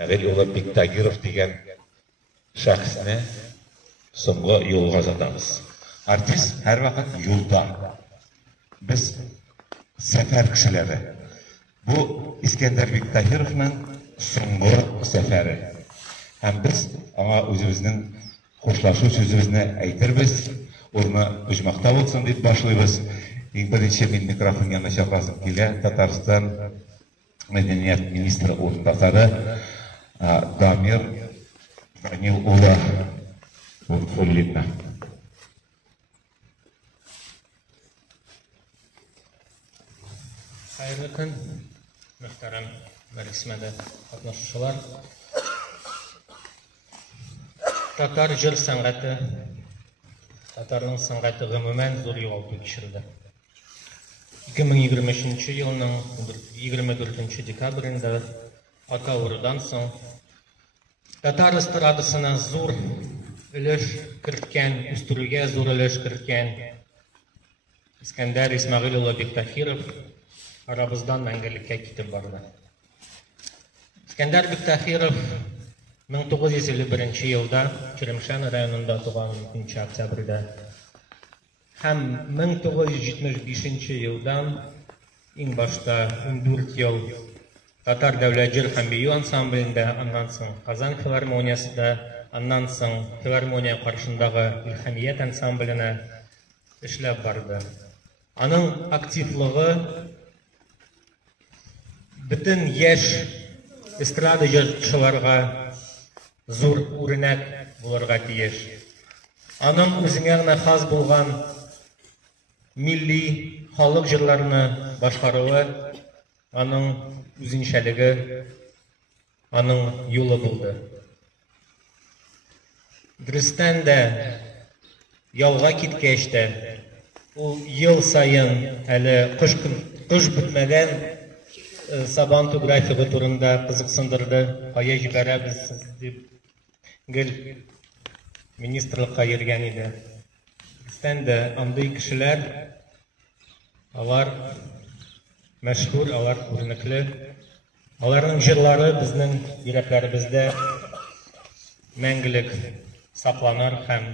Мәгәр Юлы Биктагиров деген шәхесне соңгы юлга озатабыз. Артист һәр вакыт юлда. Без сәфәр кешеләре. Бу Искәндәр Биктагировның соңгы сәфәре. Һәм без аңа үзебезнең хушлашу сүзебезне әйтербез. Урны оҗмакта булсын дип башлыйбыз. Иң беренче мин микрофон янына чакырасым килә. Татарстан мәдәният министры урынбасары Дамир Данил улы Фуллина. Хайырлы көн, мөхтәрәм мәрисмәдә катнашучылар. Татар җыр сәнгате, татарның сәнгате гомумән зур югалту кичерде. 2023 елның 24 декабрендә ата урудан соң татар эстрадасына зур өлеш керткән, үстерүгә зур өлеш керткән Искәндәр Исмәгыйль улы Биктагиров арабыздан мәңгелеккә китеп барды. Искәндәр Биктагиров 1951 елда Чирмешән районында туган 2 октябрьдә һәм 1975 елдан иң башта 14 ел Татар дәүләт җыр һәм бию ансамблендә, аннан соң Казан филармониясында, аннан соң филармония каршындагы Илһамият ансамбленә эшләп барды. Аның активлыгы бөтен яшь эстрада җырчыларга зур үрнәк булырга тиеш. Аның үзенә генә хас булган милли халык җырларны башкаруы, аның үзенчәлеге, аның юлы булды. Дөрестән дә ялга киткәч тә ул ел сайын әле кыш бетмәгән Сабан графигы турында кызыксындырды. Кая җибәрәбез дип гел министрлыкка йөргән иде. Дөрестән дә андый кешеләр, алар мәшһүр, алар күренекле. Аларның җырлары безнең йөрәкләребездә мәңгелек сакланыр һәм